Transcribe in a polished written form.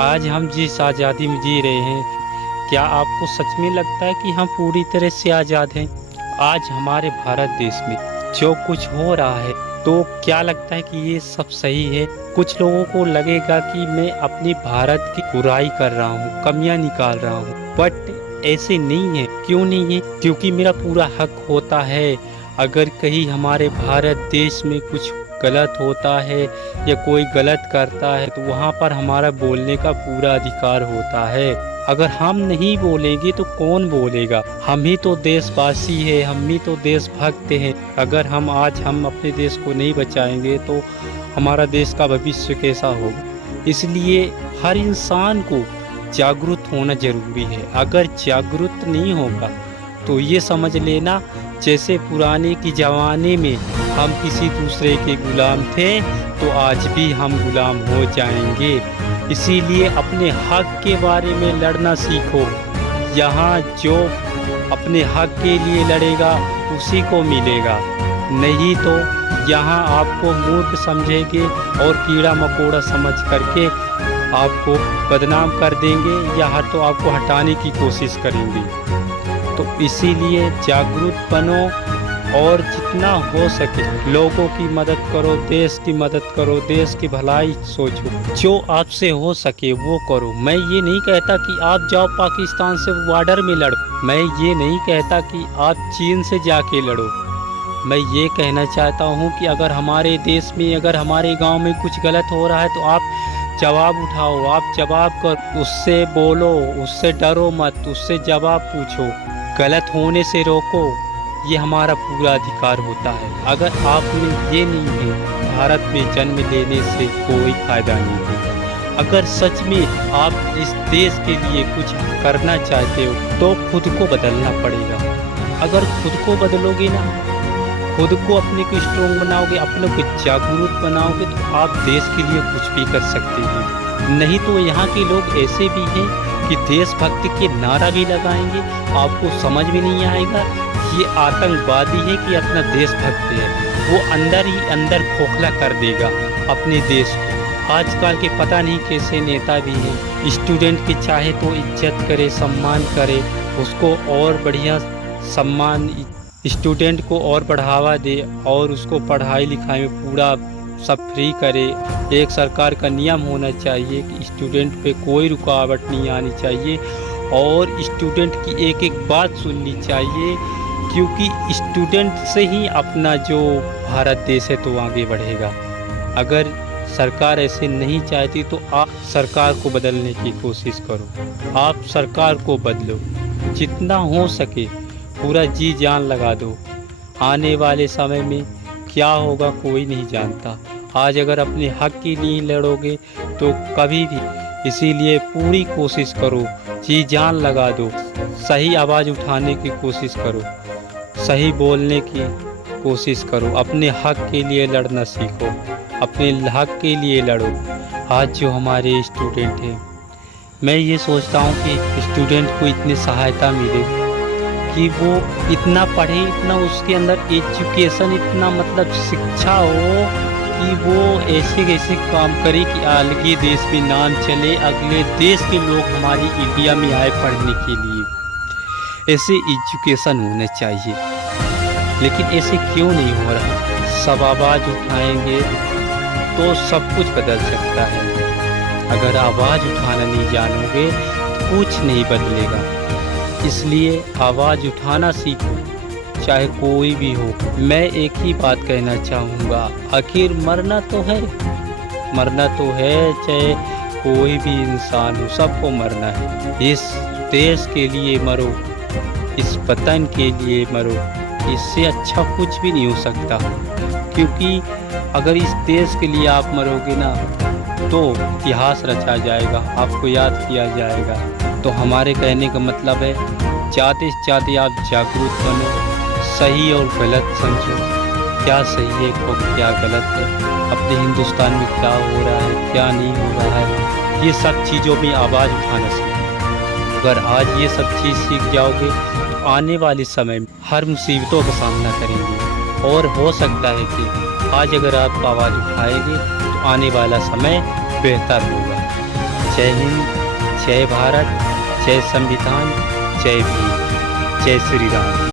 आज हम जिस आज़ादी में जी रहे हैं, क्या आपको सच में लगता है कि हम पूरी तरह से आज़ाद हैं? आज हमारे भारत देश में जो कुछ हो रहा है, तो क्या लगता है कि ये सब सही है? कुछ लोगों को लगेगा कि मैं अपनी भारत की बुराई कर रहा हूँ, कमियां निकाल रहा हूँ, बट ऐसे नहीं है। क्यों नहीं है? क्योंकि मेरा पूरा हक होता है। अगर कहीं हमारे भारत देश में कुछ गलत होता है या कोई गलत करता है, तो वहाँ पर हमारा बोलने का पूरा अधिकार होता है। अगर हम नहीं बोलेंगे तो कौन बोलेगा? हम ही तो देशवासी है, हम ही तो देशभक्त हैं। अगर हम अपने देश को नहीं बचाएंगे तो हमारा देश का भविष्य कैसा होगा? इसलिए हर इंसान को जागरूक होना जरूरी है। अगर जागरूक नहीं होगा तो ये समझ लेना जैसे पुराने के ज़माने में हम किसी दूसरे के गुलाम थे, तो आज भी हम गुलाम हो जाएंगे। इसीलिए अपने हक के बारे में लड़ना सीखो। यहाँ जो अपने हक के लिए लड़ेगा उसी को मिलेगा, नहीं तो यहाँ आपको मूर्ख समझेंगे और कीड़ा मकोड़ा समझ करके आपको बदनाम कर देंगे या तो आपको हटाने की कोशिश करेंगे। तो इसीलिए जागरूक बनो और जितना हो सके लोगों की मदद करो, देश की मदद करो, देश की भलाई सोचो। जो आपसे हो सके वो करो। मैं ये नहीं कहता कि आप जाओ पाकिस्तान से बॉर्डर में लड़ो, मैं ये नहीं कहता कि आप चीन से जाके लड़ो। मैं ये कहना चाहता हूँ कि अगर हमारे देश में, अगर हमारे गांव में कुछ गलत हो रहा है तो आप जवाब उठाओ, आप जवाब कर, उससे बोलो, उससे डरो मत, उससे जवाब पूछो, गलत होने से रोको। ये हमारा पूरा अधिकार होता है। अगर आप में ये नहीं है, भारत में जन्म लेने से कोई फायदा नहीं है। अगर सच में आप इस देश के लिए कुछ करना चाहते हो तो खुद को बदलना पड़ेगा। अगर खुद को बदलोगे ना, खुद को अपने को स्ट्रोंग बनाओगे, अपने को जागरूक बनाओगे, तो आप देश के लिए कुछ भी कर सकते हैं। नहीं तो यहाँ के लोग ऐसे भी हैं कि देशभक्ति के नारा भी लगाएंगे, आपको समझ में नहीं आएगा ये आतंकवादी है कि अपना देशभक्त है। वो अंदर ही अंदर खोखला कर देगा अपने देश को। आजकल के पता नहीं कैसे नेता भी हैं। स्टूडेंट की चाहे तो इज्जत करे, सम्मान करे, उसको और बढ़िया सम्मान, स्टूडेंट को और बढ़ावा दे और उसको पढ़ाई लिखाई में पूरा सब फ्री करे। एक सरकार का नियम होना चाहिए कि स्टूडेंट पे कोई रुकावट नहीं आनी चाहिए और स्टूडेंट की एक एक बात सुननी चाहिए, क्योंकि स्टूडेंट से ही अपना जो भारत देश है तो आगे बढ़ेगा। अगर सरकार ऐसे नहीं चाहती तो आप सरकार को बदलने की कोशिश करो, आप सरकार को बदलो, जितना हो सके पूरा जी जान लगा दो। आने वाले समय में क्या होगा कोई नहीं जानता। आज अगर अपने हक के लिए लड़ोगे तो कभी भी, इसीलिए पूरी कोशिश करो, जी जान लगा दो, सही आवाज़ उठाने की कोशिश करो, सही बोलने की कोशिश करो, अपने हक के लिए लड़ना सीखो, अपने हक के लिए लड़ो। आज जो हमारे स्टूडेंट हैं, मैं ये सोचता हूँ कि स्टूडेंट को इतनी सहायता मिले कि वो इतना पढ़े, इतना उसके अंदर एजुकेशन, इतना मतलब शिक्षा हो कि वो ऐसे काम करे कि अलग देश में नाम चले, अगले देश के लोग हमारी इंडिया में आए पढ़ने के लिए। ऐसे एजुकेशन होने चाहिए, लेकिन ऐसे क्यों नहीं हो रहा? सब आवाज़ उठाएंगे तो सब कुछ बदल सकता है। अगर आवाज़ उठाना नहीं जानोगे तो कुछ नहीं बदलेगा। इसलिए आवाज़ उठाना सीखो, चाहे कोई भी हो। मैं एक ही बात कहना चाहूँगा, आखिर मरना तो है, मरना तो है, चाहे कोई भी इंसान हो, सबको मरना है। इस देश के लिए मरो, इस वतन के लिए मरो, इससे अच्छा कुछ भी नहीं हो सकता। क्योंकि अगर इस देश के लिए आप मरोगे ना तो इतिहास रचा जाएगा, आपको याद किया जाएगा। तो हमारे कहने का मतलब है, जाते जाते आप जागरूक बनो, सही और गलत समझो, क्या सही है और क्या गलत है, अपने हिंदुस्तान में क्या हो रहा है, क्या नहीं हो रहा है, ये सब चीज़ों में आवाज़ उठाना सीखो। अगर आज ये सब चीज़ सीख जाओगे तो आने वाले समय में हर मुसीबतों का सामना करेंगे। और हो सकता है कि आज अगर आप आवाज़ उठाएंगे तो आने वाला समय बेहतर होगा। जय हिंद, जय भारत, जय संविधान, जय भीम, जय श्री राम।